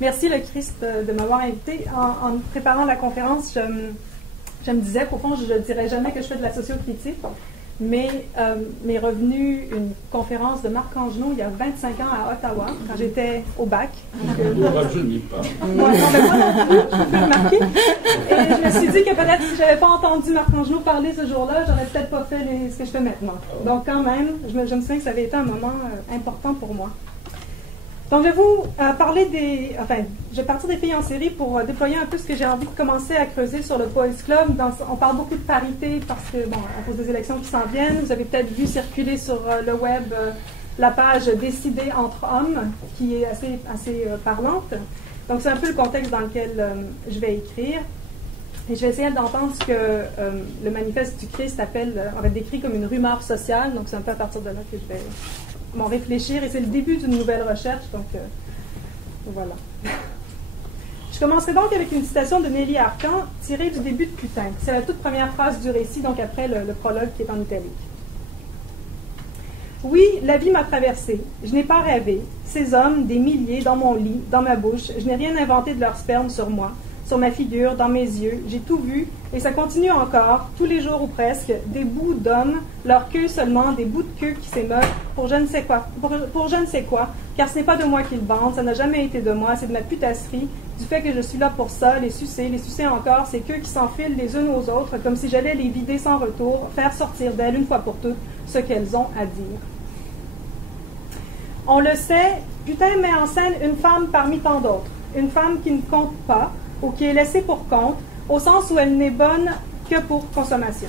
Merci le Christ de m'avoir invité. En préparant la conférence, je me disais qu'au fond, je ne dirais jamais que je fais de la sociocritique, mais m'est revenue une conférence de Marc Angenot il y a 25 ans à Ottawa, quand j'étais au bac. Je ne lis pas. Moi non plus, je peux remarquer. Et je me suis dit que peut-être si je n'avais pas entendu Marc Angenot parler ce jour-là, j'aurais peut-être pas fait ce que je fais maintenant. Donc quand même, je me souviens que ça avait été un moment important pour moi. Donc, je vais vous parler je vais partir des filles en série pour déployer un peu ce que j'ai envie de commencer à creuser sur le Boys Club. On parle beaucoup de parité parce que, à cause des élections qui s'en viennent, vous avez peut-être vu circuler sur le web la page Décider entre hommes, qui est assez parlante. Donc, c'est un peu le contexte dans lequel je vais écrire. Et je vais essayer d'entendre ce que le manifeste du Christ décrit comme une rumeur sociale. Donc, c'est un peu à partir de là que je vais m'en réfléchir, et c'est le début d'une nouvelle recherche, donc voilà. Je commencerai donc avec une citation de Nelly Arcan, tirée du début de Putain. C'est la toute première phrase du récit, donc après le prologue qui est en italique. Oui, la vie m'a traversée. Je n'ai pas rêvé. Ces hommes, des milliers, dans mon lit, dans ma bouche, je n'ai rien inventé de leur sperme sur moi, sur ma figure, dans mes yeux. J'ai tout vu, et ça continue encore, tous les jours ou presque, des bouts d'hommes, leur queue seulement, des bouts de queue qui s'émeuvent pour je ne sais quoi, car ce n'est pas de moi qu'ils bandent, ça n'a jamais été de moi, c'est de ma putasserie, du fait que je suis là pour ça, les sucer encore, ces queues qui s'enfilent les unes aux autres, comme si j'allais les vider sans retour, faire sortir d'elles une fois pour toutes ce qu'elles ont à dire. On le sait, Putain met en scène une femme parmi tant d'autres, une femme qui ne compte pas, ou qui est laissée pour compte, au sens où elle n'est bonne que pour consommation.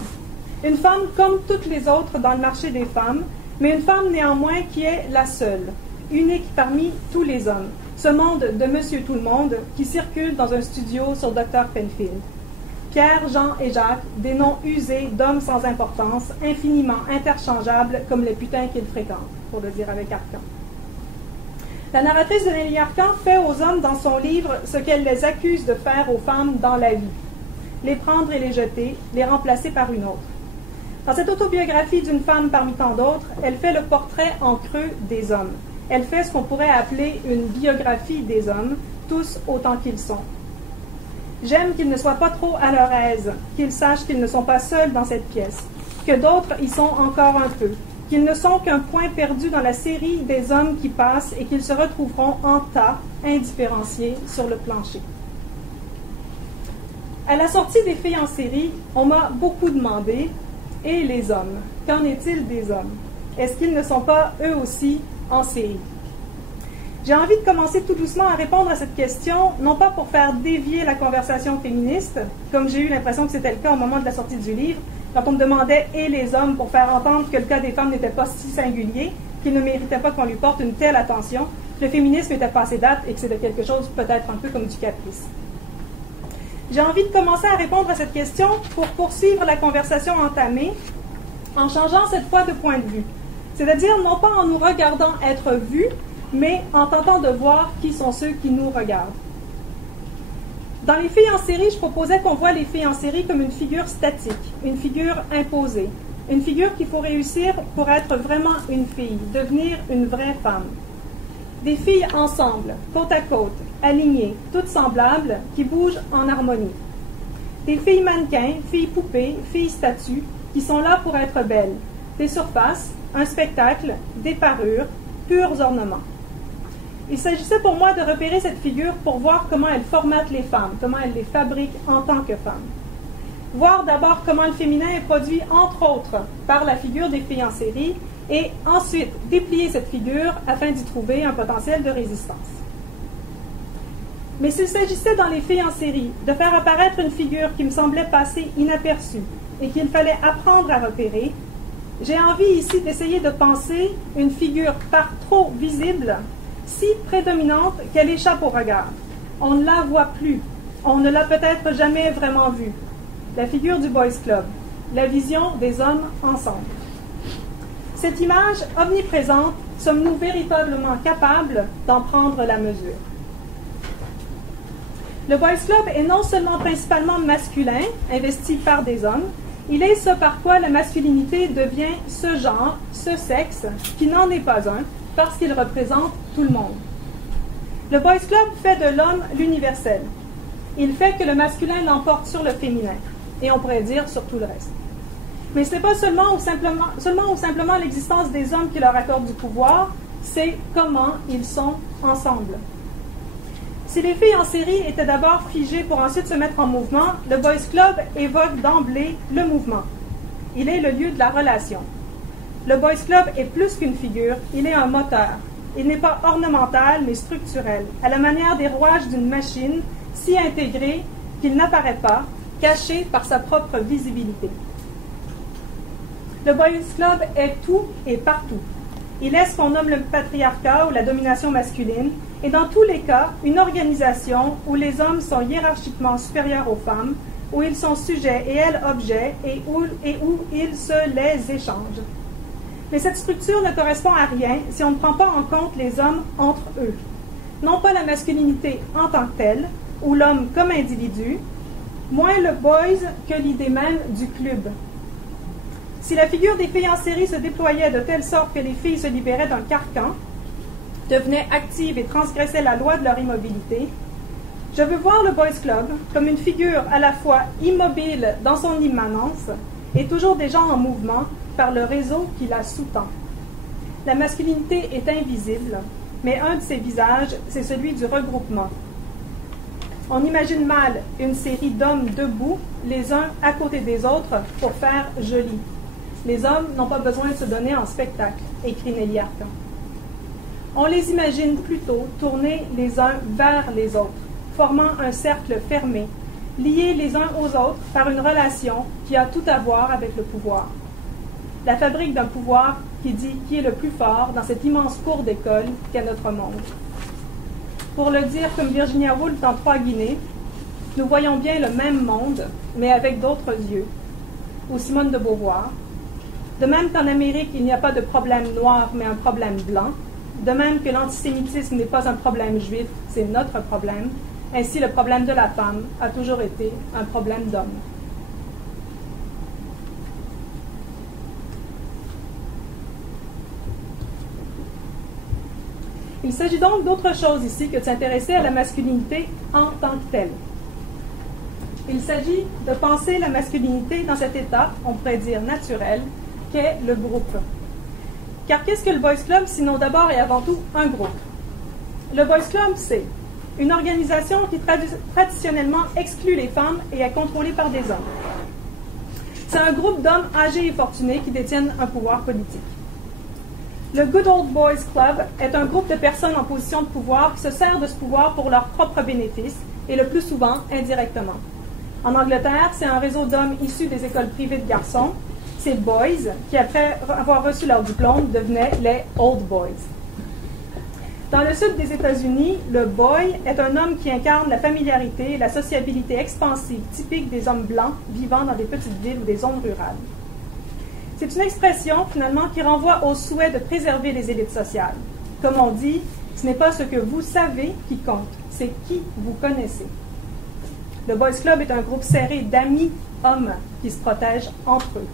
Une femme comme toutes les autres dans le marché des femmes, mais une femme néanmoins qui est la seule, unique parmi tous les hommes. Ce monde de Monsieur Tout-le-Monde qui circule dans un studio sur Dr. Penfield. Pierre, Jean et Jacques, des noms usés d'hommes sans importance, infiniment interchangeables comme les putains qu'ils fréquentent, pour le dire avec Arcan. La narratrice de Nelly Arcan fait aux hommes dans son livre ce qu'elle les accuse de faire aux femmes dans la vie. Les prendre et les jeter, les remplacer par une autre. Dans cette autobiographie d'une femme parmi tant d'autres, elle fait le portrait en creux des hommes. Elle fait ce qu'on pourrait appeler une biographie des hommes, tous autant qu'ils sont. J'aime qu'ils ne soient pas trop à leur aise, qu'ils sachent qu'ils ne sont pas seuls dans cette pièce, que d'autres y sont encore un peu, qu'ils ne sont qu'un point perdu dans la série des hommes qui passent et qu'ils se retrouveront en tas, indifférenciés, sur le plancher. À la sortie des filles en série, on m'a beaucoup demandé, et les hommes, qu'en est-il des hommes? Est-ce qu'ils ne sont pas, eux aussi, en série? J'ai envie de commencer tout doucement à répondre à cette question, non pas pour faire dévier la conversation féministe, comme j'ai eu l'impression que c'était le cas au moment de la sortie du livre, quand on me demandait « et les hommes » pour faire entendre que le cas des femmes n'était pas si singulier, qu'il ne méritait pas qu'on lui porte une telle attention, que le féminisme était passé date et que c'était quelque chose peut-être un peu comme du caprice. J'ai envie de commencer à répondre à cette question pour poursuivre la conversation entamée en changeant cette fois de point de vue. C'est-à-dire non pas en nous regardant être vus, mais en tentant de voir qui sont ceux qui nous regardent. Dans les filles en série, je proposais qu'on voit les filles en série comme une figure statique, une figure imposée, une figure qu'il faut réussir pour être vraiment une fille, devenir une vraie femme. Des filles ensemble, côte à côte, alignées, toutes semblables, qui bougent en harmonie. Des filles mannequins, filles poupées, filles statues, qui sont là pour être belles. Des surfaces, un spectacle, des parures, purs ornements. Il s'agissait pour moi de repérer cette figure pour voir comment elle formate les femmes, comment elle les fabrique en tant que femmes. Voir d'abord comment le féminin est produit, entre autres, par la figure des filles en série, et ensuite déplier cette figure afin d'y trouver un potentiel de résistance. Mais s'il s'agissait dans les filles en série de faire apparaître une figure qui me semblait passer inaperçue et qu'il fallait apprendre à repérer, j'ai envie ici d'essayer de penser une figure par trop visible, si prédominante qu'elle échappe au regard. On ne la voit plus, on ne l'a peut-être jamais vraiment vue. La figure du Boys Club, la vision des hommes ensemble. Cette image omniprésente, sommes-nous véritablement capables d'en prendre la mesure? Le Boys Club est non seulement principalement masculin, investi par des hommes, il est ce par quoi la masculinité devient ce genre, ce sexe, qui n'en est pas un, parce qu'il représente tout le monde. Le Boys Club fait de l'homme l'universel. Il fait que le masculin l'emporte sur le féminin, et on pourrait dire sur tout le reste. Mais ce n'est pas seulement ou simplement l'existence des hommes qui leur accorde du pouvoir, c'est comment ils sont ensemble. Si les filles en série étaient d'abord figées pour ensuite se mettre en mouvement, le Boys Club évoque d'emblée le mouvement. Il est le lieu de la relation. Le Boys Club est plus qu'une figure, il est un moteur. Il n'est pas ornemental, mais structurel, à la manière des rouages d'une machine, si intégré qu'il n'apparaît pas, caché par sa propre visibilité. Le Boys Club est tout et partout. Il est ce qu'on nomme le patriarcat ou la domination masculine, et dans tous les cas, une organisation où les hommes sont hiérarchiquement supérieurs aux femmes, où ils sont sujets et elles objets, et où ils se les échangent. Mais cette structure ne correspond à rien si on ne prend pas en compte les hommes entre eux. Non pas la masculinité en tant que telle, ou l'homme comme individu, moins le boys que l'idée même du club. Si la figure des filles en série se déployait de telle sorte que les filles se libéraient d'un carcan, devenaient actives et transgressaient la loi de leur immobilité, je veux voir le Boys Club comme une figure à la fois immobile dans son immanence et toujours déjà en mouvement par le réseau qui la sous-tend. La masculinité est invisible, mais un de ses visages, c'est celui du regroupement. On imagine mal une série d'hommes debout, les uns à côté des autres, pour faire joli. Les hommes n'ont pas besoin de se donner en spectacle, écrit Nelly Arcan. On les imagine plutôt tournés les uns vers les autres, formant un cercle fermé, liés les uns aux autres par une relation qui a tout à voir avec le pouvoir. La fabrique d'un pouvoir qui dit qui est le plus fort dans cette immense cour d'école qu'est notre monde. Pour le dire comme Virginia Woolf dans Trois Guinées, nous voyons bien le même monde, mais avec d'autres yeux. Ou Simone de Beauvoir. De même qu'en Amérique, il n'y a pas de problème noir, mais un problème blanc. De même que l'antisémitisme n'est pas un problème juif, c'est notre problème. Ainsi, le problème de la femme a toujours été un problème d'homme. Il s'agit donc d'autre chose ici que de s'intéresser à la masculinité en tant que telle. Il s'agit de penser la masculinité dans cet état, on pourrait dire naturel, qu'est le groupe. Car qu'est-ce que le Boys Club, sinon d'abord et avant tout un groupe? Le Boys Club, c'est une organisation qui traditionnellement exclut les femmes et est contrôlée par des hommes. C'est un groupe d'hommes âgés et fortunés qui détiennent un pouvoir politique. Le Good Old Boys Club est un groupe de personnes en position de pouvoir qui se sert de ce pouvoir pour leur propre bénéfice et le plus souvent indirectement. En Angleterre, c'est un réseau d'hommes issus des écoles privées de garçons. Ces boys, qui après avoir reçu leur diplôme, devenaient les Old Boys. Dans le sud des États-Unis, le boy est un homme qui incarne la familiarité et la sociabilité expansive typique des hommes blancs vivant dans des petites villes ou des zones rurales. C'est une expression, finalement, qui renvoie au souhait de préserver les élites sociales. Comme on dit, ce n'est pas ce que vous savez qui compte, c'est qui vous connaissez. Le Boys Club est un groupe serré d'amis hommes qui se protègent entre eux.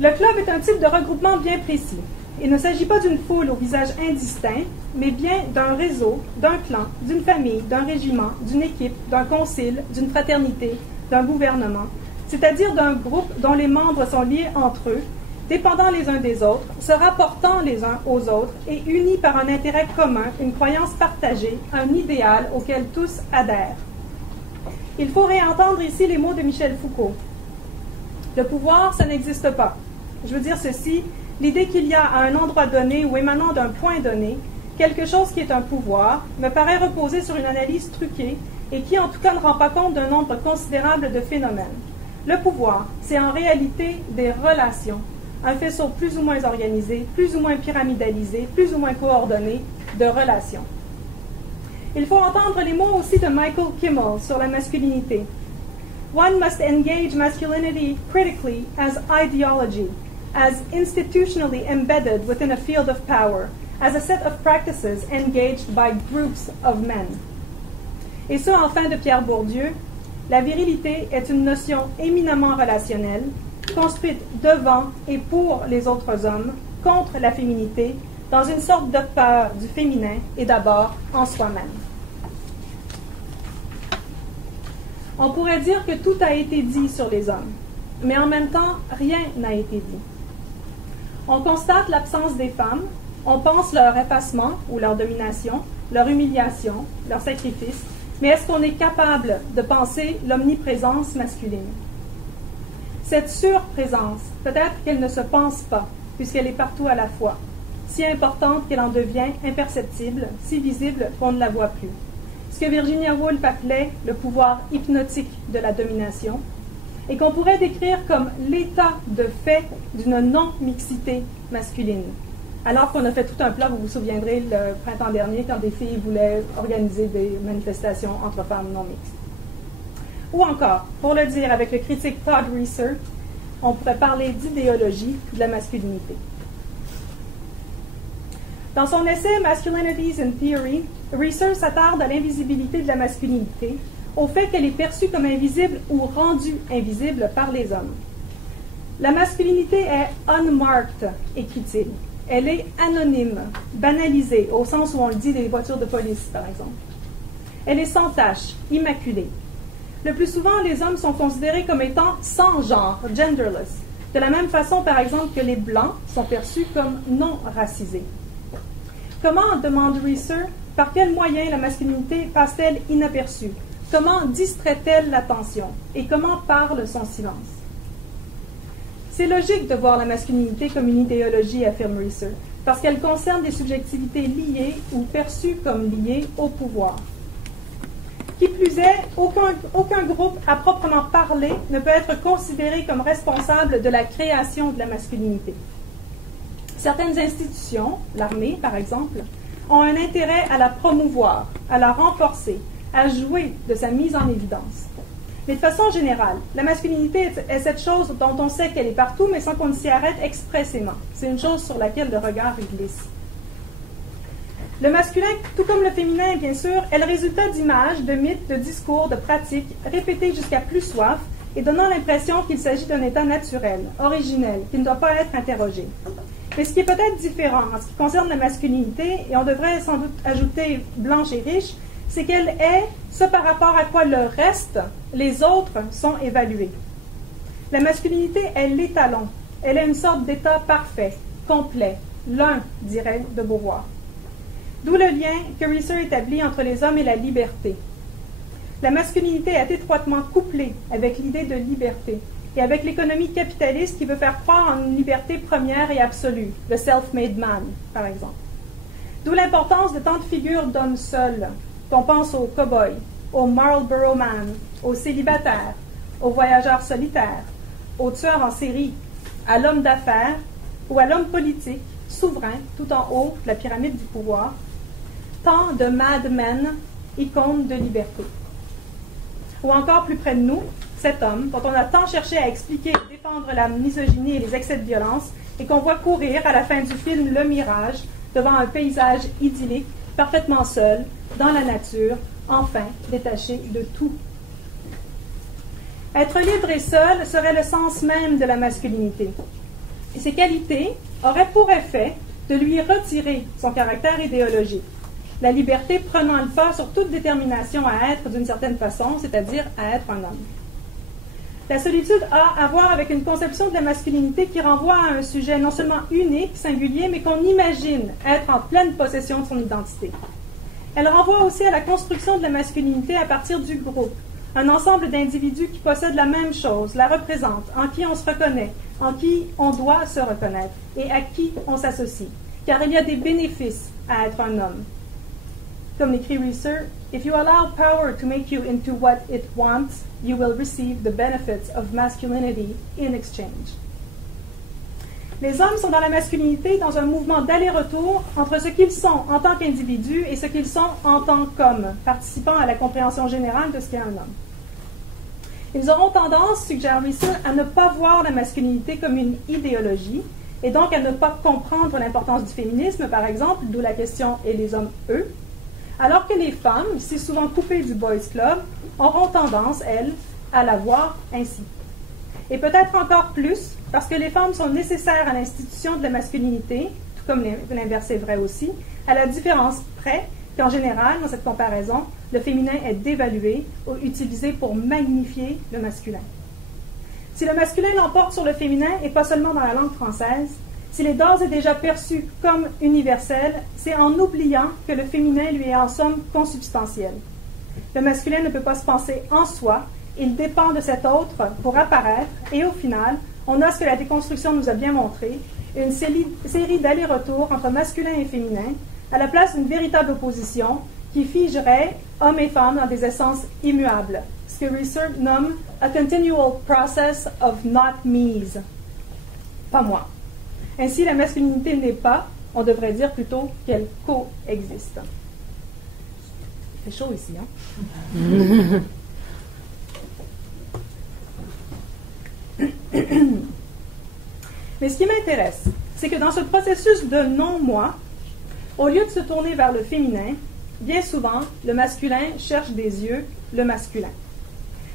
Le club est un type de regroupement bien précis. Il ne s'agit pas d'une foule au visage indistinct, mais bien d'un réseau, d'un clan, d'une famille, d'un régiment, d'une équipe, d'un concile, d'une fraternité, d'un gouvernement, c'est-à-dire d'un groupe dont les membres sont liés entre eux, dépendant les uns des autres, se rapportant les uns aux autres et unis par un intérêt commun, une croyance partagée, un idéal auquel tous adhèrent. Il faut réentendre ici les mots de Michel Foucault. Le pouvoir, ça n'existe pas. Je veux dire ceci, l'idée qu'il y a à un endroit donné ou émanant d'un point donné, quelque chose qui est un pouvoir, me paraît reposer sur une analyse truquée et qui en tout cas ne rend pas compte d'un nombre considérable de phénomènes. Le pouvoir, c'est en réalité des relations, un faisceau plus ou moins organisé, plus ou moins pyramidalisé, plus ou moins coordonné de relations. Il faut entendre les mots aussi de Michael Kimmel sur la masculinité. One must engage masculinity critically as ideology, as institutionally embedded within a field of power, as a set of practices engaged by groups of men. Et ce, enfin, de Pierre Bourdieu, la virilité est une notion éminemment relationnelle, construite devant et pour les autres hommes, contre la féminité, dans une sorte de peur du féminin et d'abord en soi-même. On pourrait dire que tout a été dit sur les hommes, mais en même temps, rien n'a été dit. On constate l'absence des femmes, on pense leur effacement ou leur domination, leur humiliation, leur sacrifice, mais est-ce qu'on est capable de penser l'omniprésence masculine? Cette surprésence, peut-être qu'elle ne se pense pas, puisqu'elle est partout à la fois, si importante qu'elle en devient imperceptible, si visible qu'on ne la voit plus. Ce que Virginia Woolf appelait le pouvoir hypnotique de la domination, et qu'on pourrait décrire comme l'état de fait d'une non-mixité masculine. Alors qu'on a fait tout un plat, vous vous souviendrez, le printemps dernier, quand des filles voulaient organiser des manifestations entre femmes non mixtes. Ou encore, pour le dire avec le critique Todd Reiser, on pourrait parler d'idéologie de la masculinité. Dans son essai Masculinities in Theory, Reiser s'attarde à l'invisibilité de la masculinité, au fait qu'elle est perçue comme invisible ou rendue invisible par les hommes. La masculinité est unmarked, écrit-il. Elle est anonyme, banalisée, au sens où on le dit des voitures de police, par exemple. Elle est sans tache, immaculée. Le plus souvent, les hommes sont considérés comme étant sans genre, genderless, de la même façon, par exemple, que les blancs sont perçus comme non racisés. Comment, demande Reiser, par quels moyens la masculinité passe-t-elle inaperçue? Comment distrait-elle l'attention? Et comment parle son silence? C'est logique de voir la masculinité comme une idéologie, affirme Reiser, parce qu'elle concerne des subjectivités liées ou perçues comme liées au pouvoir. Qui plus est, aucun groupe à proprement parler ne peut être considéré comme responsable de la création de la masculinité. Certaines institutions, l'armée par exemple, ont un intérêt à la promouvoir, à la renforcer, à jouer de sa mise en évidence. Mais de façon générale, la masculinité est cette chose dont on sait qu'elle est partout, mais sans qu'on s'y arrête expressément. C'est une chose sur laquelle le regard glisse. Le masculin, tout comme le féminin, bien sûr, est le résultat d'images, de mythes, de discours, de pratiques, répétés jusqu'à plus soif, et donnant l'impression qu'il s'agit d'un état naturel, originel, qui ne doit pas être interrogé. Mais ce qui est peut-être différent en ce qui concerne la masculinité, et on devrait sans doute ajouter blanche et riche, c'est qu'elle est ce par rapport à quoi le reste, les autres, sont évalués. La masculinité est l'étalon. Elle est une sorte d'état parfait, complet, l'un, dirait de Beauvoir. D'où le lien que Reiser établit entre les hommes et la liberté. La masculinité est étroitement couplée avec l'idée de liberté et avec l'économie capitaliste qui veut faire croire en une liberté première et absolue, le self-made man, par exemple. D'où l'importance de tant de figures d'hommes seuls, qu'on pense aux cow-boys, aux Marlboro Man, aux célibataires, aux voyageurs solitaires, aux tueurs en série, à l'homme d'affaires ou à l'homme politique, souverain, tout en haut de la pyramide du pouvoir, tant de madmen, icônes de liberté. Ou encore plus près de nous, cet homme, dont on a tant cherché à expliquer et défendre la misogynie et les excès de violence, et qu'on voit courir à la fin du film Le Mirage, devant un paysage idyllique, parfaitement seul, dans la nature, enfin détaché de tout. Être libre et seul serait le sens même de la masculinité. Et ces qualités auraient pour effet de lui retirer son caractère idéologique, la liberté prenant le pas sur toute détermination à être d'une certaine façon, c'est-à-dire à être un homme. La solitude a à voir avec une conception de la masculinité qui renvoie à un sujet non seulement unique, singulier, mais qu'on imagine être en pleine possession de son identité. Elle renvoie aussi à la construction de la masculinité à partir du groupe, un ensemble d'individus qui possèdent la même chose, la représentent, en qui on se reconnaît, en qui on doit se reconnaître et à qui on s'associe. Car il y a des bénéfices à être un homme. Comme l'écrit Reiser, « If you allow power to make you into what it wants, you will receive the benefits of masculinity in exchange. » Les hommes sont dans la masculinité dans un mouvement d'aller-retour entre ce qu'ils sont en tant qu'individus et ce qu'ils sont en tant qu'hommes, participant à la compréhension générale de ce qu'est un homme. Ils auront tendance, suggère Reiser, à ne pas voir la masculinité comme une idéologie, et donc à ne pas comprendre l'importance du féminisme, par exemple, d'où la question « et les hommes, eux », alors que les femmes, si souvent coupées du boys club, auront tendance, elles, à la voir ainsi. Et peut-être encore plus, parce que les femmes sont nécessaires à l'institution de la masculinité, tout comme l'inverse est vrai aussi, à la différence près qu'en général, dans cette comparaison, le féminin est dévalué ou utilisé pour magnifier le masculin. Si le masculin l'emporte sur le féminin, et pas seulement dans la langue française, s'il est d'ores et déjà perçu comme universel, c'est en oubliant que le féminin lui est en somme consubstantiel. Le masculin ne peut pas se penser en soi, il dépend de cet autre pour apparaître, et au final, on a ce que la déconstruction nous a bien montré, une série d'allers-retours entre masculin et féminin, à la place d'une véritable opposition qui figerait hommes et femmes dans des essences immuables, ce que Research nomme « a continual process of not me's », pas moi. Ainsi, la masculinité n'est pas, on devrait dire plutôt qu'elle coexiste. Il fait chaud ici, hein? Mais ce qui m'intéresse, c'est que dans ce processus de non-moi, au lieu de se tourner vers le féminin, bien souvent, le masculin cherche des yeux le masculin.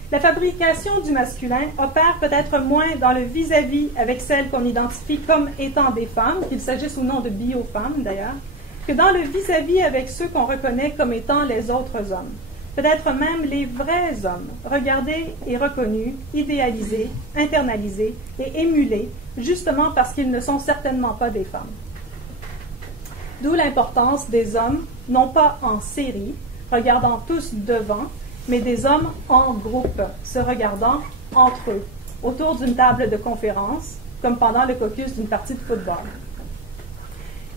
La fabrication du masculin opère peut-être moins dans le vis-à-vis avec celles qu'on identifie comme étant des femmes, qu'il s'agisse ou non de bio-femmes d'ailleurs, que dans le vis-à-vis avec ceux qu'on reconnaît comme étant les autres hommes. Peut-être même les vrais hommes, regardés et reconnus, idéalisés, internalisés et émulés, justement parce qu'ils ne sont certainement pas des femmes. D'où l'importance des hommes, non pas en série, regardant tous devant, mais des hommes en groupe, se regardant entre eux, autour d'une table de conférence, comme pendant le caucus d'une partie de football.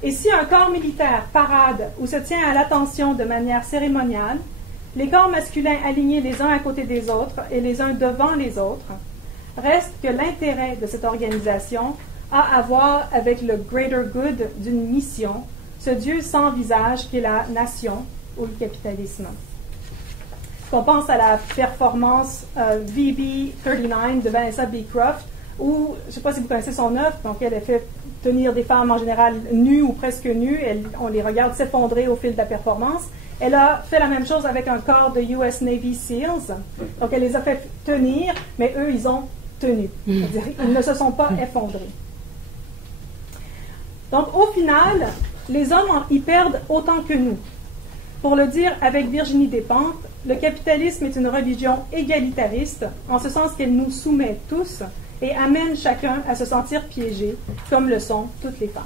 Et si un corps militaire parade ou se tient à l'attention de manière cérémoniale, les corps masculins alignés les uns à côté des autres et les uns devant les autres, reste que l'intérêt de cette organisation a à voir avec le greater good d'une mission, ce Dieu sans visage qu'est la nation ou le capitalisme. Qu'on pense à la performance VB39 de Vanessa Beecroft, où, je ne sais pas si vous connaissez son œuvre, donc elle a fait tenir des femmes en général nues ou presque nues, on les regarde s'effondrer au fil de la performance. Elle a fait la même chose avec un corps de US Navy SEALs, donc elle les a fait tenir, mais eux, ils ont tenu, c'est-à-dire ils ne se sont pas effondrés. Donc au final, les hommes y perdent autant que nous. Pour le dire avec Virginie Despentes, le capitalisme est une religion égalitariste, en ce sens qu'elle nous soumet tous et amène chacun à se sentir piégé, comme le sont toutes les femmes.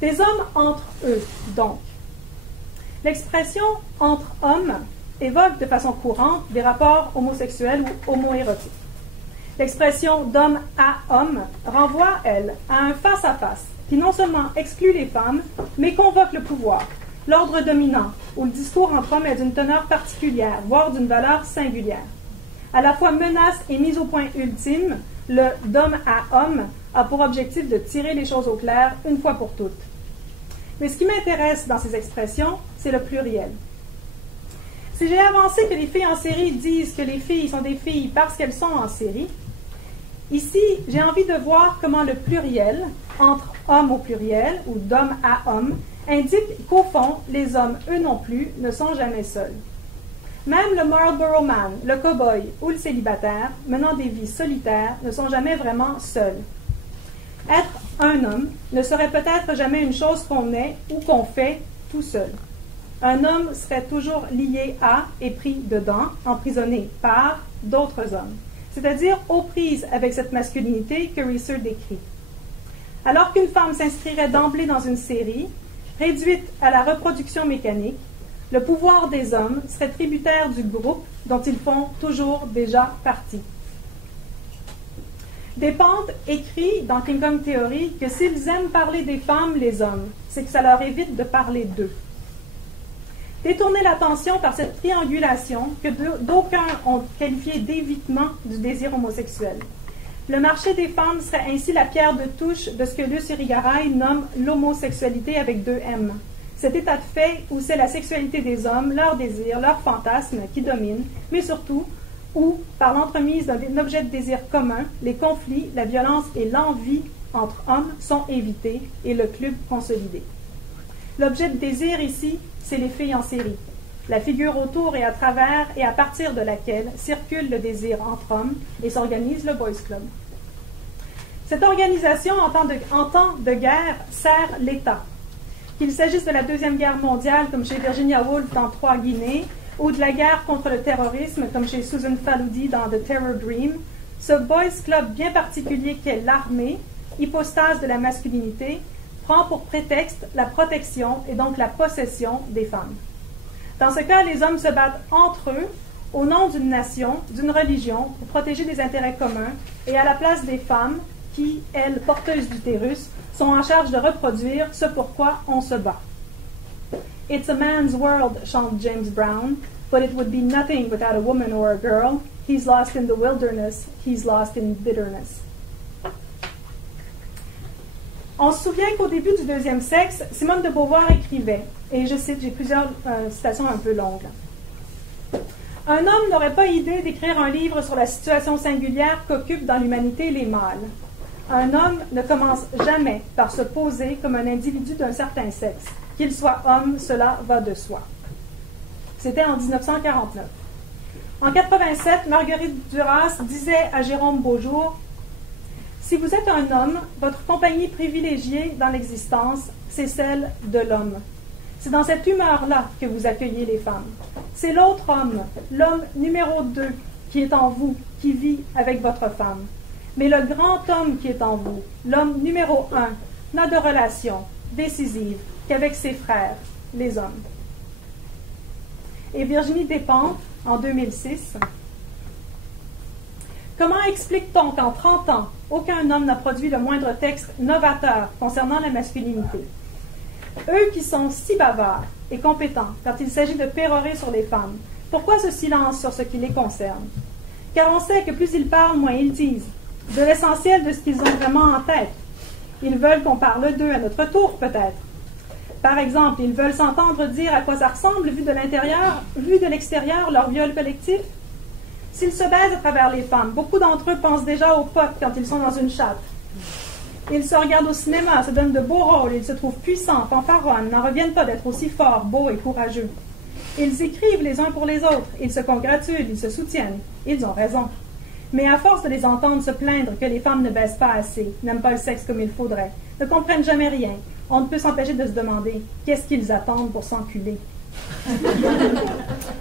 Des hommes entre eux, donc. L'expression « entre hommes » évoque de façon courante des rapports homosexuels ou homoérotiques. L'expression « d'homme à homme » renvoie, elle, à un face-à-face qui non seulement exclut les femmes, mais convoque le pouvoir, l'ordre dominant, où le discours entre hommes est d'une teneur particulière, voire d'une valeur singulière. À la fois menace et mise au point ultime, le « d'homme à homme » a pour objectif de tirer les choses au clair une fois pour toutes. Mais ce qui m'intéresse dans ces expressions, c'est le pluriel. Si j'ai avancé que les filles en série disent que les filles sont des filles parce qu'elles sont en série, ici, j'ai envie de voir comment le pluriel, entre hommes au pluriel, ou d'homme à homme, indique qu'au fond, les hommes, eux non plus, ne sont jamais seuls. Même le Marlboro Man, le cow-boy ou le célibataire, menant des vies solitaires, ne sont jamais vraiment seuls. Être un homme ne serait peut-être jamais une chose qu'on est ou qu'on fait tout seul. Un homme serait toujours lié à et pris dedans, emprisonné par d'autres hommes, c'est-à-dire aux prises avec cette masculinité que Research décrit. Alors qu'une femme s'inscrirait d'emblée dans une série, réduite à la reproduction mécanique, le pouvoir des hommes serait tributaire du groupe dont ils font toujours déjà partie. Despentes écrit dans King Kong Theory que s'ils aiment parler des femmes, les hommes, c'est que ça leur évite de parler d'eux. Détourner l'attention par cette triangulation que d'aucuns ont qualifié d'évitement du désir homosexuel. Le marché des femmes serait ainsi la pierre de touche de ce que Luce Irigaray nomme l'homosexualité avec 2 M. Cet état de fait où c'est la sexualité des hommes, leurs désirs, leurs fantasmes qui dominent, mais surtout où, par l'entremise d'un objet de désir commun, les conflits, la violence et l'envie entre hommes sont évités et le club consolidé. L'objet de désir ici, c'est les filles en série, la figure autour et à travers et à partir de laquelle circule le désir entre hommes et s'organise le Boys Club. Cette organisation, en temps de guerre, sert l'État. Qu'il s'agisse de la Deuxième Guerre mondiale, comme chez Virginia Woolf dans 3 Guinées, ou de la guerre contre le terrorisme, comme chez Susan Faludi dans The Terror Dream, ce boys club bien particulier qu'est l'armée, hypostase de la masculinité, prend pour prétexte la protection et donc la possession des femmes. Dans ce cas, les hommes se battent entre eux, au nom d'une nation, d'une religion, pour protéger des intérêts communs, et à la place des femmes, qui, elles, porteuses d'utérus, sont en charge de reproduire ce pourquoi on se bat. It's a man's world, chante James Brown, but it would be nothing without a woman or a girl. He's lost in the wilderness, he's lost in bitterness. On se souvient qu'au début du deuxième sexe, Simone de Beauvoir écrivait, et je cite, j'ai plusieurs citations un peu longues. Un homme n'aurait pas idée d'écrire un livre sur la situation singulière qu'occupent dans l'humanité les mâles. Un homme ne commence jamais par se poser comme un individu d'un certain sexe. Qu'il soit homme, cela va de soi. C'était en 1949. En 87, Marguerite Duras disait à Jérôme Beaujour, « Si vous êtes un homme, votre compagnie privilégiée dans l'existence, c'est celle de l'homme. C'est dans cette humeur-là que vous accueillez les femmes. C'est l'autre homme, l'homme numéro 2, qui est en vous, qui vit avec votre femme. Mais le grand homme qui est en vous, l'homme numéro 1, n'a de relation décisive qu'avec ses frères, les hommes. » Et Virginie Despentes, en 2006, « Comment explique-t-on qu'en 30 ans, aucun homme n'a produit le moindre texte novateur concernant la masculinité? Eux qui sont si bavards et compétents quand il s'agit de pérorer sur les femmes, pourquoi ce silence sur ce qui les concerne? Car on sait que plus ils parlent, moins ils disent. De l'essentiel de ce qu'ils ont vraiment en tête. Ils veulent qu'on parle d'eux à notre tour, peut-être. Par exemple, ils veulent s'entendre dire à quoi ça ressemble, vu de l'extérieur, leur viol collectif. S'ils se baisent à travers les femmes, beaucoup d'entre eux pensent déjà aux potes quand ils sont dans une chatte. Ils se regardent au cinéma, se donnent de beaux rôles, ils se trouvent puissants, fanfaronnent, n'en reviennent pas d'être aussi forts, beaux et courageux. Ils écrivent les uns pour les autres, ils se congratulent, ils se soutiennent. Ils ont raison. Mais à force de les entendre se plaindre que les femmes ne baissent pas assez, n'aiment pas le sexe comme il faudrait, ne comprennent jamais rien, on ne peut s'empêcher de se demander qu'est-ce qu'ils attendent pour s'enculer.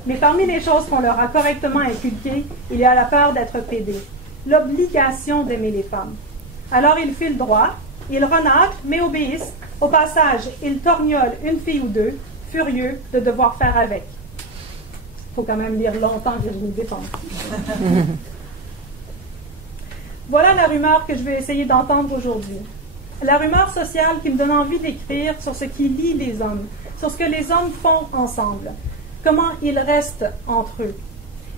Mais parmi les choses qu'on leur a correctement inculquées, il y a la peur d'être pédé, l'obligation d'aimer les femmes. Alors ils filent droit, ils renâclent, mais obéissent. Au passage, ils torgnolent une fille ou deux, furieux de devoir faire avec. Il faut quand même lire longtemps Virginie Despentes. Voilà la rumeur que je vais essayer d'entendre aujourd'hui. La rumeur sociale qui me donne envie d'écrire sur ce qui lie les hommes, sur ce que les hommes font ensemble, comment ils restent entre eux.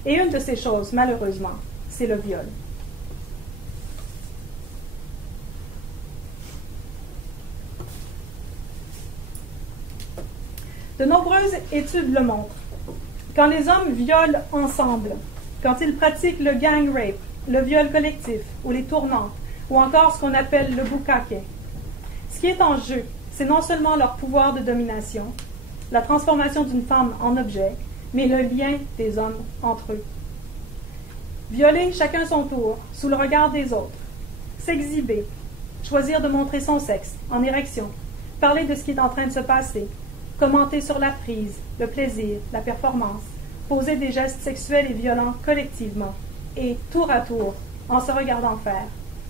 Et une de ces choses, malheureusement, c'est le viol. De nombreuses études le montrent. Quand les hommes violent ensemble, quand ils pratiquent le gang rape, le viol collectif ou les tournantes, ou encore ce qu'on appelle le bukkake, ce qui est en jeu, c'est non seulement leur pouvoir de domination, la transformation d'une femme en objet, mais le lien des hommes entre eux. Violer chacun son tour, sous le regard des autres, s'exhiber, choisir de montrer son sexe, en érection, parler de ce qui est en train de se passer, commenter sur la prise, le plaisir, la performance, poser des gestes sexuels et violents collectivement, et tour à tour, en se regardant faire.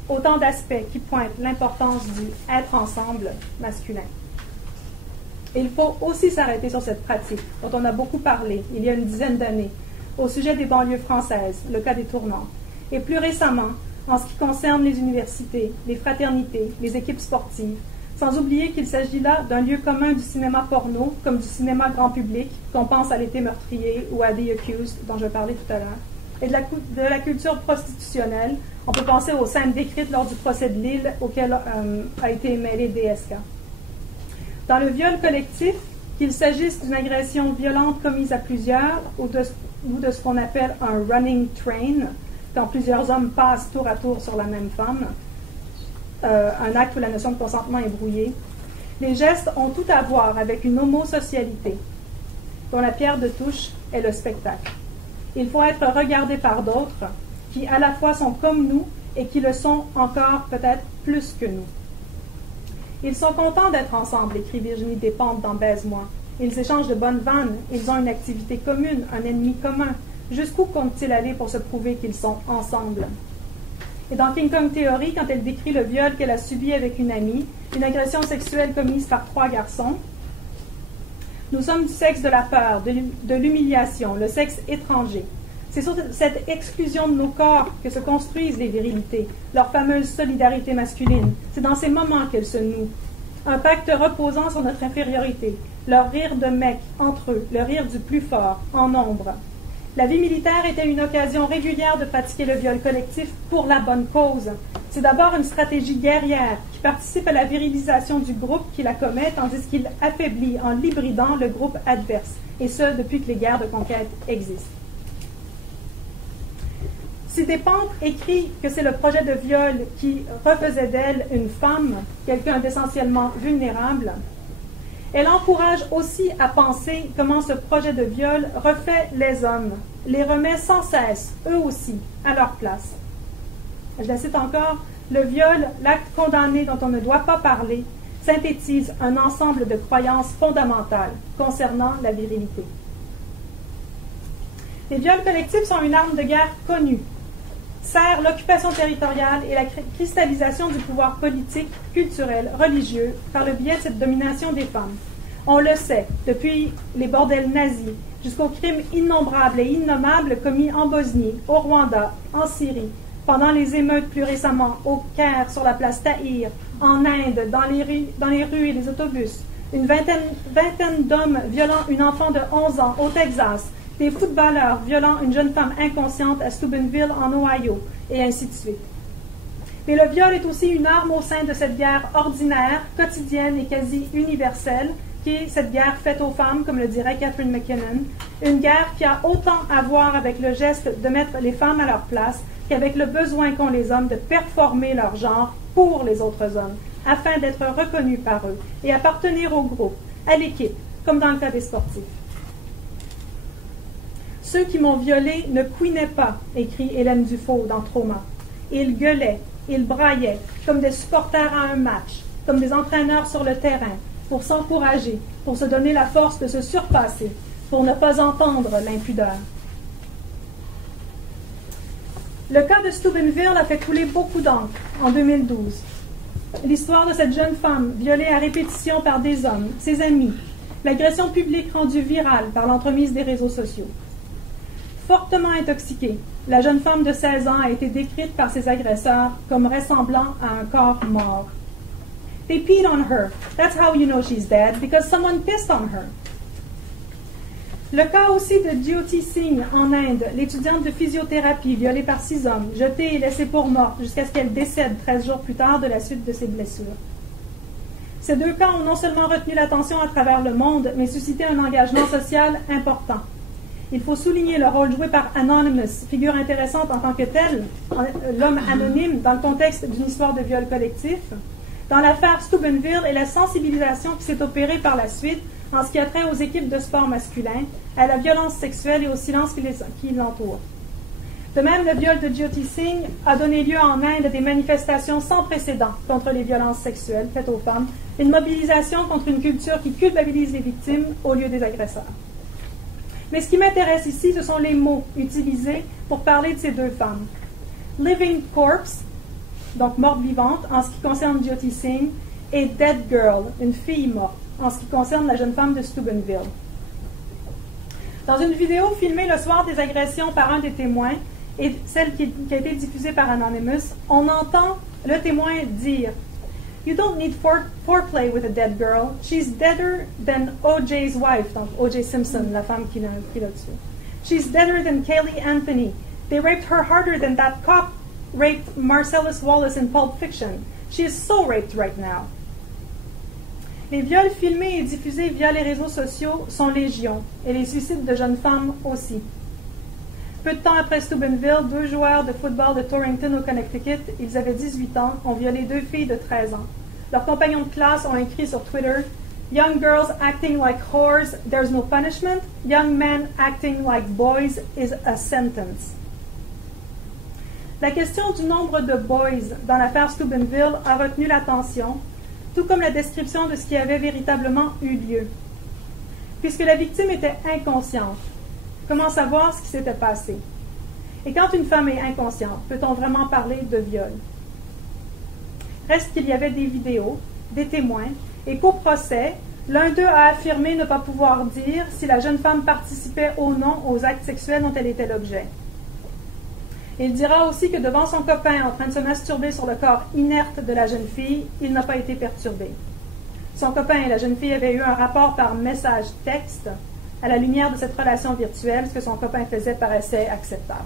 Autant d'aspects qui pointent l'importance du « être ensemble » masculin. Et il faut aussi s'arrêter sur cette pratique, dont on a beaucoup parlé, il y a une dizaine d'années, au sujet des banlieues françaises, le cas des tournants, et plus récemment, en ce qui concerne les universités, les fraternités, les équipes sportives, sans oublier qu'il s'agit là d'un lieu commun du cinéma porno, comme du cinéma grand public, qu'on pense à L'été meurtrier ou à The Accused, dont je parlais tout à l'heure, et de la culture prostitutionnelle. On peut penser aux scènes décrites lors du procès de Lille auquel a été mêlé DSK. Dans le viol collectif, qu'il s'agisse d'une agression violente commise à plusieurs ou de ce qu'on appelle un running train, quand plusieurs hommes passent tour à tour sur la même femme, un acte où la notion de consentement est brouillée, les gestes ont tout à voir avec une homosocialité, dont la pierre de touche est le spectacle. Il faut être regardé par d'autres qui à la fois sont comme nous et qui le sont encore peut-être plus que nous. Ils sont contents d'être ensemble, écrit Virginie Despentes dans Baise-moi. Ils échangent de bonnes vannes, ils ont une activité commune, un ennemi commun. Jusqu'où comptent-ils aller pour se prouver qu'ils sont ensemble? Et dans King Kong Theory, quand elle décrit le viol qu'elle a subi avec une amie, une agression sexuelle commise par 3 garçons, nous sommes du sexe de la peur, de l'humiliation, le sexe étranger. C'est sur cette exclusion de nos corps que se construisent les virilités, leur fameuse solidarité masculine. C'est dans ces moments qu'elles se nouent. Un pacte reposant sur notre infériorité, leur rire de mecs entre eux, le rire du plus fort, en nombre. La vie militaire était une occasion régulière de pratiquer le viol collectif pour la bonne cause. C'est d'abord une stratégie guerrière qui participe à la virilisation du groupe qui la commet, tandis qu'il affaiblit en l'hybridant le groupe adverse, et ce, depuis que les guerres de conquête existent. Si Despentes écrit que c'est le projet de viol qui refaisait d'elle une femme, quelqu'un d'essentiellement vulnérable, elle encourage aussi à penser comment ce projet de viol refait les hommes, les remet sans cesse, eux aussi, à leur place. Je la cite encore, « Le viol, l'acte condamné dont on ne doit pas parler, synthétise un ensemble de croyances fondamentales concernant la virilité. » Les viols collectifs sont une arme de guerre connue, sert l'occupation territoriale et la cristallisation du pouvoir politique, culturel, religieux par le biais de cette domination des femmes. On le sait, depuis les bordels nazis jusqu'aux crimes innombrables et innommables commis en Bosnie, au Rwanda, en Syrie, pendant les émeutes plus récemment au Caire, sur la place Tahrir, en Inde, dans les rues et les autobus, une vingtaine d'hommes violant une enfant de 11 ans au Texas, des footballeurs violant une jeune femme inconsciente à Steubenville, en Ohio, et ainsi de suite. Mais le viol est aussi une arme au sein de cette guerre ordinaire, quotidienne et quasi universelle, qui est cette guerre faite aux femmes, comme le dirait Catherine McKinnon, une guerre qui a autant à voir avec le geste de mettre les femmes à leur place qu'avec le besoin qu'ont les hommes de performer leur genre pour les autres hommes, afin d'être reconnus par eux et appartenir au groupe, à l'équipe, comme dans le cas des sportifs. Ceux qui m'ont violée ne couinaient pas, écrit Hélène Dufaux dans Trauma. Ils gueulaient, ils braillaient, comme des supporters à un match, comme des entraîneurs sur le terrain, pour s'encourager, pour se donner la force de se surpasser, pour ne pas entendre l'impudeur. Le cas de Steubenville a fait couler beaucoup d'encre en 2012. L'histoire de cette jeune femme violée à répétition par des hommes, ses amis, l'agression publique rendue virale par l'entremise des réseaux sociaux. Fortement intoxiquée, la jeune femme de 16 ans a été décrite par ses agresseurs comme ressemblant à un corps mort. They peed on her. That's how you know she's dead, because someone pissed on her. Le cas aussi de Jyoti Singh en Inde, l'étudiante de physiothérapie violée par 6 hommes, jetée et laissée pour morte jusqu'à ce qu'elle décède 13 jours plus tard de la suite de ses blessures. Ces 2 cas ont non seulement retenu l'attention à travers le monde, mais suscité un engagement social important. Il faut souligner le rôle joué par Anonymous, figure intéressante en tant que telle, l'homme anonyme dans le contexte d'une histoire de viol collectif, dans l'affaire Steubenville et la sensibilisation qui s'est opérée par la suite en ce qui a trait aux équipes de sport masculin, à la violence sexuelle et au silence qui l'entoure. De même, le viol de Jyoti Singh a donné lieu en Inde à des manifestations sans précédent contre les violences sexuelles faites aux femmes, une mobilisation contre une culture qui culpabilise les victimes au lieu des agresseurs. Mais ce qui m'intéresse ici, ce sont les mots utilisés pour parler de ces 2 femmes. Living corpse, donc morte vivante, en ce qui concerne Jyoti Singh, et dead girl, une fille morte, en ce qui concerne la jeune femme de Steubenville. Dans une vidéo filmée le soir des agressions par un des témoins, et celle qui a été diffusée par Anonymous, on entend le témoin dire « You don't need foreplay with a dead girl. She's deader than O.J.'s wife. » Donc O.J. Simpson, la femme qui l'a tué. « She's deader than Kaylee Anthony. They raped her harder than that cop raped Marcellus Wallace in Pulp Fiction. She is so raped right now. » Les viols filmés et diffusés via les réseaux sociaux sont légion, et les suicides de jeunes femmes aussi. Peu de temps après Steubenville, 2 joueurs de football de Torrington au Connecticut, ils avaient 18 ans, ont violé 2 filles de 13 ans. Leurs compagnons de classe ont écrit sur Twitter « Young girls acting like whores, there's no punishment. Young men acting like boys is a sentence. » La question du nombre de boys dans l'affaire Steubenville a retenu l'attention, tout comme la description de ce qui avait véritablement eu lieu. Puisque la victime était inconsciente, comment savoir ce qui s'était passé? Et quand une femme est inconsciente, peut-on vraiment parler de viol? Reste qu'il y avait des vidéos, des témoins, et qu'au procès, l'un d'eux a affirmé ne pas pouvoir dire si la jeune femme participait ou non aux actes sexuels dont elle était l'objet. Il dira aussi que devant son copain en train de se masturber sur le corps inerte de la jeune fille, il n'a pas été perturbé. Son copain et la jeune fille avaient eu un rapport par message texte. À la lumière de cette relation virtuelle, ce que son copain faisait paraissait acceptable.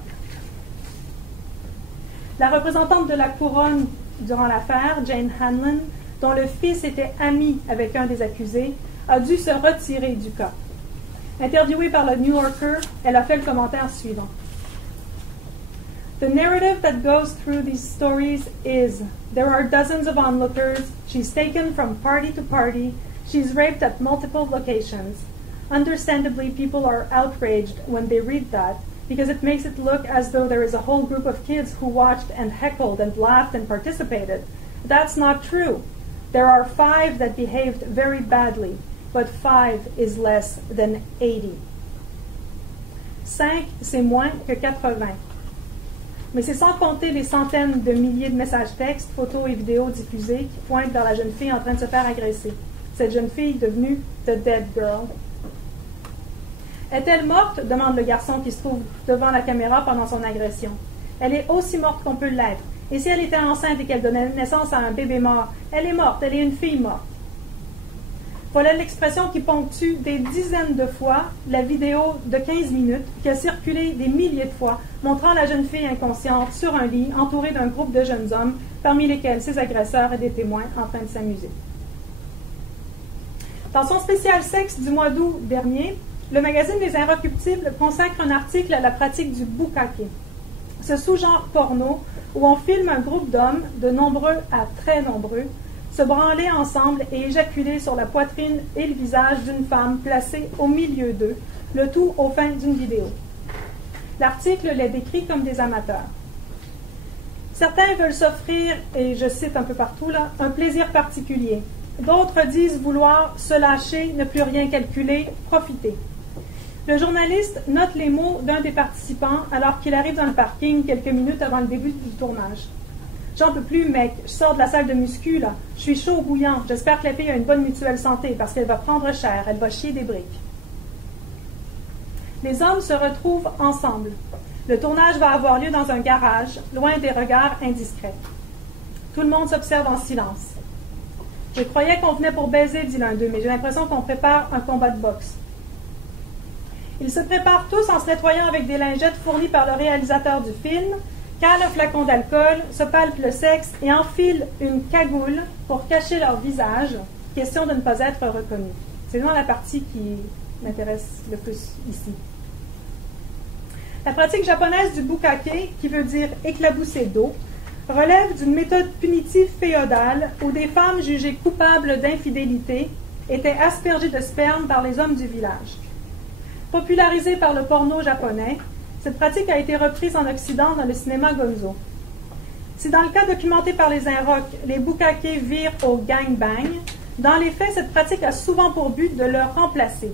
La représentante de la couronne durant l'affaire, Jane Hanlon, dont le fils était ami avec un des accusés, a dû se retirer du cas. Interviewée par le New Yorker, elle a fait le commentaire suivant. The narrative that goes through these stories is, there are dozens of onlookers, she's taken from party to party, she's raped at multiple locations. Understandably, people are outraged when they read that, because it makes it look as though there is a whole group of kids who watched and heckled and laughed and participated. That's not true. There are 5 that behaved very badly, but 5 is less than 80. 5, c'est moins que 80. Mais c'est sans compter les centaines de milliers de messages textes, photos et vidéos diffusés qui pointent vers la jeune fille en train de se faire agresser. Cette jeune fille devenue The Dead Girl. Est-elle morte? Demande le garçon qui se trouve devant la caméra pendant son agression. Elle est aussi morte qu'on peut l'être. Et si elle était enceinte et qu'elle donnait naissance à un bébé mort, elle est morte, elle est une fille morte. Voilà l'expression qui ponctue des dizaines de fois la vidéo de 15 minutes qui a circulé des milliers de fois, montrant la jeune fille inconsciente sur un lit, entourée d'un groupe de jeunes hommes, parmi lesquels ses agresseurs et des témoins en train de s'amuser. Dans son spécial sexe du mois d'août dernier, le magazine Les Inrecuptibles consacre un article à la pratique du bukkake, ce sous-genre porno où on filme un groupe d'hommes, de nombreux à très nombreux, se branler ensemble et éjaculer sur la poitrine et le visage d'une femme placée au milieu d'eux, le tout au fin d'une vidéo. L'article les décrit comme des amateurs. Certains veulent s'offrir, et je cite un peu partout là, un plaisir particulier. D'autres disent vouloir se lâcher, ne plus rien calculer, profiter. Le journaliste note les mots d'un des participants alors qu'il arrive dans le parking quelques minutes avant le début du tournage. J'en peux plus, mec. Je sors de la salle de muscu, là. Je suis chaud bouillant. J'espère que la fille a une bonne mutuelle santé parce qu'elle va prendre cher. Elle va chier des briques. Les hommes se retrouvent ensemble. Le tournage va avoir lieu dans un garage, loin des regards indiscrets. Tout le monde s'observe en silence. Je croyais qu'on venait pour baiser, dit l'un d'eux, mais j'ai l'impression qu'on prépare un combat de boxe. Ils se préparent tous en se nettoyant avec des lingettes fournies par le réalisateur du film, calent un flacon d'alcool, se palpent le sexe et enfilent une cagoule pour cacher leur visage, question de ne pas être reconnus. C'est vraiment la partie qui m'intéresse le plus ici. La pratique japonaise du bukkake, qui veut dire éclabousser d'eau, relève d'une méthode punitive féodale où des femmes jugées coupables d'infidélité étaient aspergées de sperme par les hommes du village. Popularisée par le porno japonais, cette pratique a été reprise en Occident dans le cinéma gonzo. Si dans le cas documenté par les Inrocks, les bukkake virent au gangbang, dans les faits, cette pratique a souvent pour but de le remplacer,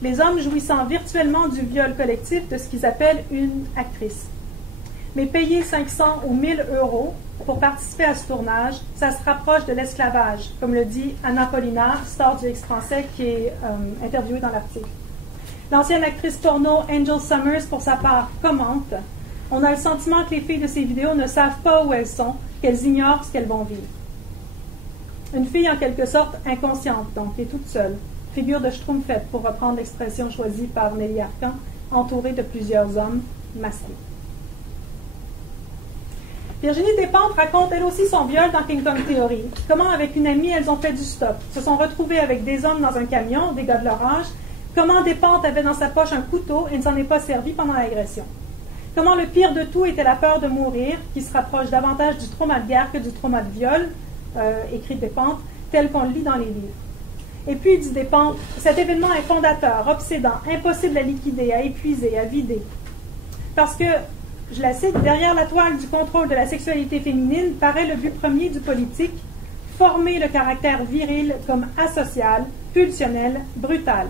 les hommes jouissant virtuellement du viol collectif de ce qu'ils appellent une actrice. Mais payer 500 ou 1000 euros pour participer à ce tournage, ça se rapproche de l'esclavage, comme le dit Anna Paulina, star du X-Français qui est interviewée dans l'article. L'ancienne actrice porno Angel Summers, pour sa part, commente « On a le sentiment que les filles de ces vidéos ne savent pas où elles sont, qu'elles ignorent ce qu'elles vont vivre. » Une fille en quelque sorte inconsciente, donc, et toute seule, figure de schtroumpfette, pour reprendre l'expression choisie par Nelly Arcan, entourée de plusieurs hommes masqués. Virginie Despentes raconte elle aussi son viol dans King Kong Theory. Comment, avec une amie, elles ont fait du stop, se sont retrouvées avec des hommes dans un camion, des gars de leur âge. Comment Despentes avait dans sa poche un couteau et ne s'en est pas servi pendant l'agression. Comment le pire de tout était la peur de mourir, qui se rapproche davantage du trauma de guerre que du trauma de viol, écrit Despentes, tel qu'on le lit dans les livres. Et puis, dit Despentes, cet événement est fondateur, obsédant, impossible à liquider, à épuiser, à vider. Parce que je la cite, « Derrière la toile du contrôle de la sexualité féminine paraît le but premier du politique, former le caractère viril comme asocial, pulsionnel, brutal.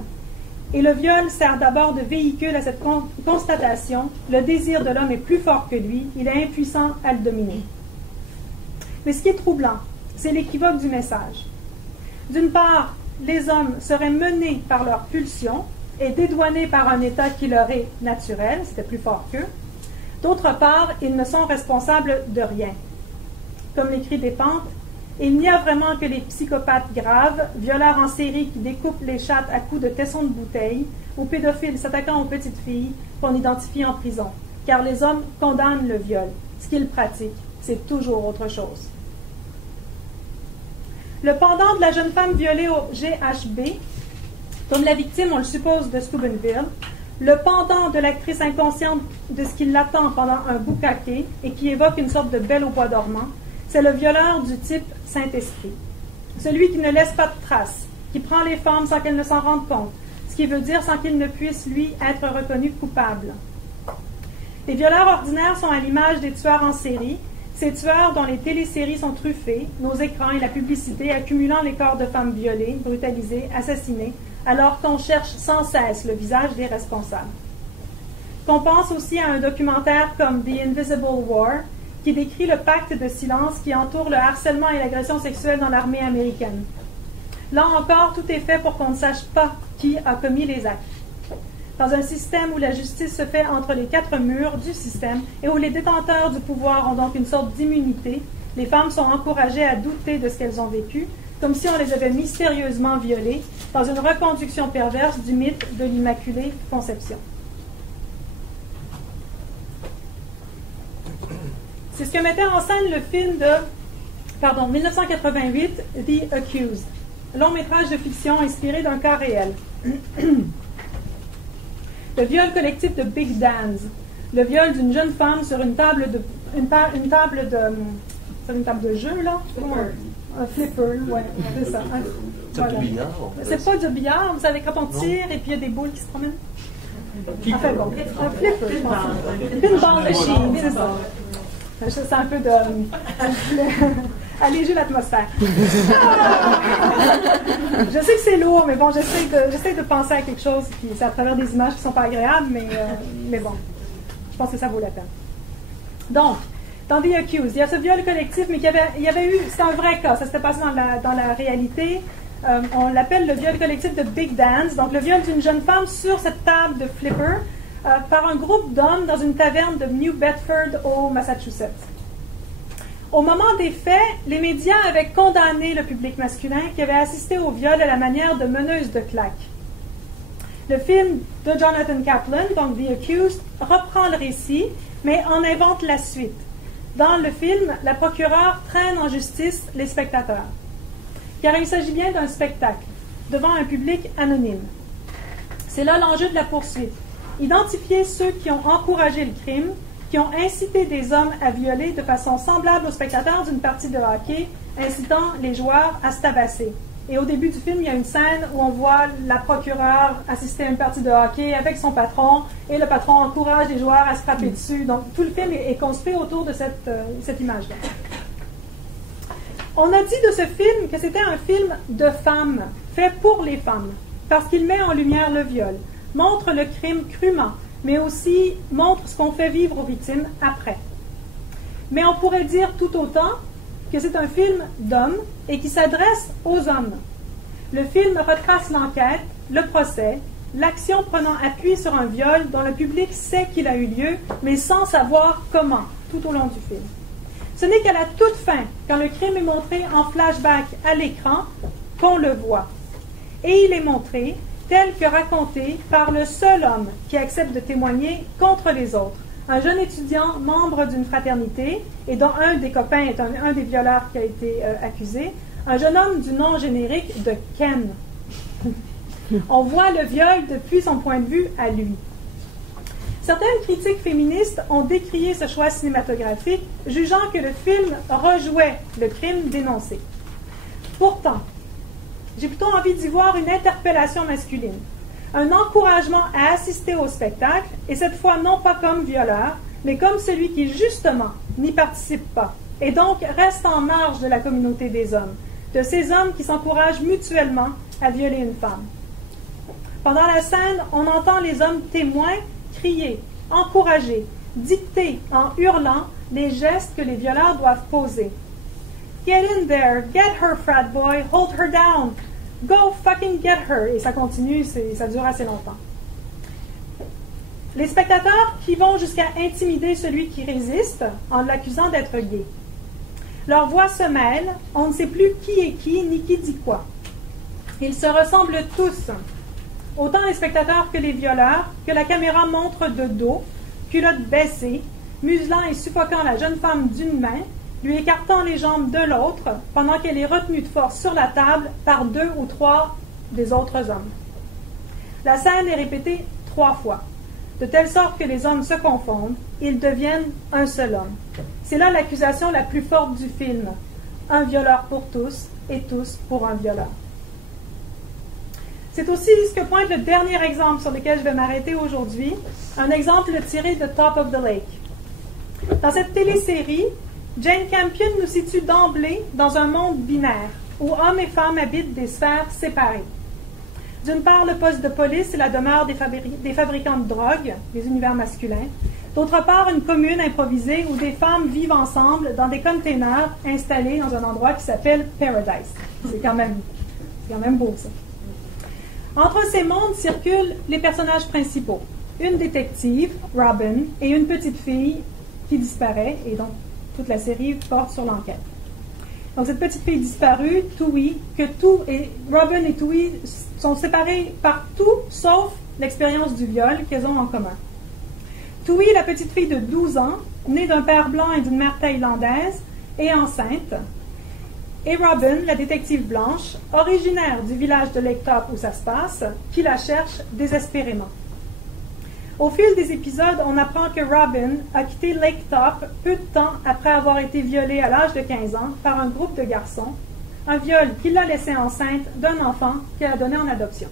Et le viol sert d'abord de véhicule à cette constatation. Le désir de l'homme est plus fort que lui, il est impuissant à le dominer. » Mais ce qui est troublant, c'est l'équivoque du message. D'une part, les hommes seraient menés par leur pulsion et dédouanés par un état qui leur est naturel, c'était plus fort qu'eux. D'autre part, ils ne sont responsables de rien. Comme l'écrit Despentes, il n'y a vraiment que les psychopathes graves, violeurs en série qui découpent les chattes à coups de tessons de bouteille, ou pédophiles s'attaquant aux petites filles qu'on identifie en prison. Car les hommes condamnent le viol. Ce qu'ils pratiquent, c'est toujours autre chose. Le pendant de la jeune femme violée au GHB, comme la victime, on le suppose, de Steubenville, le pendant de l'actrice inconsciente de ce qui l'attend pendant un boucaquet et qui évoque une sorte de belle au bois dormant, c'est le violeur du type Saint-Esprit. Celui qui ne laisse pas de traces, qui prend les femmes sans qu'elles ne s'en rendent compte, ce qui veut dire sans qu'il ne puisse, lui, être reconnu coupable. Les violeurs ordinaires sont à l'image des tueurs en série, ces tueurs dont les téléséries sont truffées, nos écrans et la publicité accumulant les corps de femmes violées, brutalisées, assassinées, alors qu'on cherche sans cesse le visage des responsables. Qu'on pense aussi à un documentaire comme The Invisible War, qui décrit le pacte de silence qui entoure le harcèlement et l'agression sexuelle dans l'armée américaine. Là encore, tout est fait pour qu'on ne sache pas qui a commis les actes. Dans un système où la justice se fait entre les quatre murs du système et où les détenteurs du pouvoir ont donc une sorte d'immunité, les femmes sont encouragées à douter de ce qu'elles ont vécu, comme si on les avait mystérieusement violées, dans une reconduction perverse du mythe de l'Immaculée Conception. C'est ce que mettait en scène le film de 1988, The Accused, long métrage de fiction inspiré d'un cas réel. Le viol collectif de Big Dan's, le viol d'une jeune femme sur une table de jeu, là. Un flipper, ouais, c'est ça. C'est du billard. C'est pas du billard, vous savez, quand on tire et puis il y a des boules qui se promènent. Enfin bon, un flipper, je pense. Une bande de Chine, c'est ça. C'est un peu de alléger l'atmosphère. Je sais que c'est lourd, mais bon, j'essaie de penser à quelque chose qui, c'est à travers des images qui ne sont pas agréables, mais bon, je pense que ça vaut la peine. Donc, dans The Accused, il y a ce viol collectif, mais il y avait eu, c'est un vrai cas, ça s'était passé dans la réalité. On l'appelle le viol collectif de Big Dan's, donc le viol d'une jeune femme sur cette table de flipper par un groupe d'hommes dans une taverne de New Bedford au Massachusetts. Au moment des faits, les médias avaient condamné le public masculin qui avait assisté au viol à la manière de meneuses de claques. Le film de Jonathan Kaplan, donc The Accused, reprend le récit, mais en invente la suite. Dans le film, la procureure traîne en justice les spectateurs. Car il s'agit bien d'un spectacle, devant un public anonyme. C'est là l'enjeu de la poursuite. Identifier ceux qui ont encouragé le crime, qui ont incité des hommes à violer de façon semblable aux spectateurs d'une partie de hockey, incitant les joueurs à se tabasser. Et au début du film, il y a une scène où on voit la procureure assister à une partie de hockey avec son patron, et le patron encourage les joueurs à se frapper dessus. Donc, tout le film est construit autour de cette image-là. On a dit de ce film que c'était un film de femmes, fait pour les femmes, parce qu'il met en lumière le viol, montre le crime crûment, mais aussi montre ce qu'on fait vivre aux victimes après. Mais on pourrait dire tout autant que c'est un film d'hommes et qui s'adresse aux hommes. Le film retrace l'enquête, le procès, l'action prenant appui sur un viol dont le public sait qu'il a eu lieu, mais sans savoir comment, tout au long du film. Ce n'est qu'à la toute fin, quand le crime est montré en flashback à l'écran, qu'on le voit. Et il est montré tel que raconté par le seul homme qui accepte de témoigner contre les autres. Un jeune étudiant, membre d'une fraternité, et dont un des copains est un des violeurs qui a été accusé, un jeune homme du nom générique de Ken. On voit le viol depuis son point de vue à lui. Certaines critiques féministes ont décrié ce choix cinématographique, jugeant que le film rejouait le crime dénoncé. Pourtant, j'ai plutôt envie d'y voir une interpellation masculine, un encouragement à assister au spectacle, et cette fois non pas comme violeur, mais comme celui qui, justement, n'y participe pas, et donc reste en marge de la communauté des hommes, de ces hommes qui s'encouragent mutuellement à violer une femme. Pendant la scène, on entend les hommes témoins crier, encourager, dicter en hurlant les gestes que les violeurs doivent poser. Get in there, get her, frat boy, hold her down, go fucking get her. Et ça continue, ça dure assez longtemps. Les spectateurs qui vont jusqu'à intimider celui qui résiste en l'accusant d'être gay. Leurs voix se mêlent, on ne sait plus qui est qui ni qui dit quoi. Ils se ressemblent tous, autant les spectateurs que les violeurs, que la caméra montre de dos, culotte baissée, muselant et suffoquant la jeune femme d'une main, lui écartant les jambes de l'autre, pendant qu'elle est retenue de force sur la table par 2 ou 3 des autres hommes. La scène est répétée 3 fois, de telle sorte que les hommes se confondent, ils deviennent un seul homme. C'est là l'accusation la plus forte du film. Un violeur pour tous et tous pour un violeur. C'est aussi ce que pointe le dernier exemple sur lequel je vais m'arrêter aujourd'hui, un exemple tiré de Top of the Lake. Dans cette télésérie, Jane Campion nous situe d'emblée dans un monde binaire, où hommes et femmes habitent des sphères séparées. D'une part, le poste de police et la demeure des fabricants de drogue, des univers masculins. D'autre part, une commune improvisée où des femmes vivent ensemble dans des containers installés dans un endroit qui s'appelle Paradise. C'est quand même beau, ça. Entre ces mondes circulent les personnages principaux. Une détective, Robin, et une petite fille qui disparaît, et donc toute la série porte sur l'enquête. Donc cette petite fille disparue, Tui, Robin et Tui sont séparés par tout sauf l'expérience du viol qu'elles ont en commun. Tui, la petite fille de 12 ans, née d'un père blanc et d'une mère thaïlandaise, est enceinte. Et Robin, la détective blanche, originaire du village de Lake Top où ça se passe, qui la cherche désespérément. Au fil des épisodes, on apprend que Robin a quitté Lake Top peu de temps après avoir été violée à l'âge de 15 ans par un groupe de garçons, un viol qui l'a laissée enceinte d'un enfant qu'elle a donné en adoption.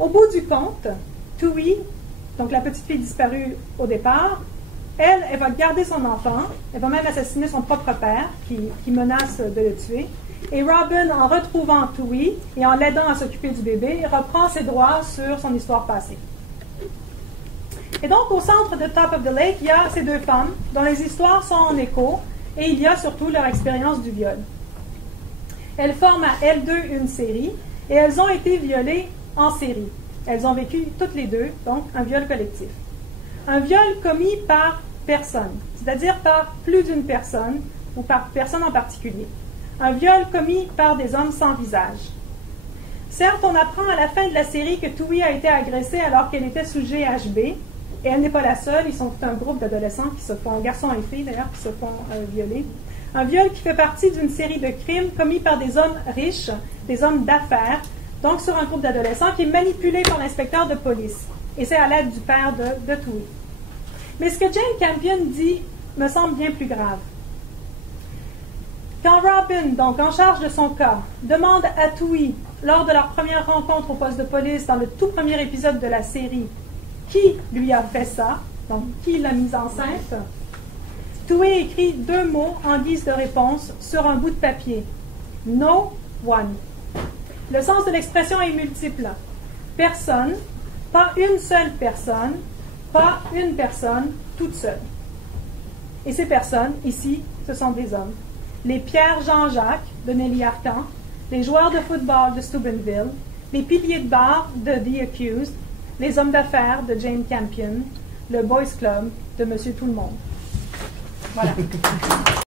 Au bout du compte, Tui, donc la petite fille disparue au départ, elle va garder son enfant, elle va même assassiner son propre père qui menace de le tuer. Et Robin, en retrouvant Tui et en l'aidant à s'occuper du bébé, reprend ses droits sur son histoire passée. Et donc, au centre de Top of the Lake, il y a ces deux femmes dont les histoires sont en écho et il y a surtout leur expérience du viol. Elles forment à elles deux une série et elles ont été violées en série. Elles ont vécu toutes les deux, donc, un viol collectif. Un viol commis par personne, c'est-à-dire par plus d'une personne ou par personne en particulier. Un viol commis par des hommes sans visage. Certes, on apprend à la fin de la série que Tui a été agressée alors qu'elle était sous GHB, et elle n'est pas la seule, ils sont tout un groupe d'adolescents qui se font, garçons et filles d'ailleurs, qui se font violer. Un viol qui fait partie d'une série de crimes commis par des hommes riches, des hommes d'affaires, donc sur un groupe d'adolescents qui est manipulé par l'inspecteur de police. Et c'est à l'aide du père de Tui. Mais ce que Jane Campion dit me semble bien plus grave. Quand Robin, donc en charge de son cas, demande à Tui, lors de leur première rencontre au poste de police dans le tout premier épisode de la série, qui lui a fait ça, donc qui l'a mise enceinte, Tui écrit 2 mots en guise de réponse sur un bout de papier. No one. Le sens de l'expression est multiple. Personne, pas une seule personne, pas une personne toute seule. Et ces personnes, ici, ce sont des hommes. Les Pierre Jean-Jacques de Nelly Arcan, les joueurs de football de Steubenville, les piliers de bar de The Accused, les hommes d'affaires de Jane Campion, le Boys Club de Monsieur Tout-le-Monde. Voilà.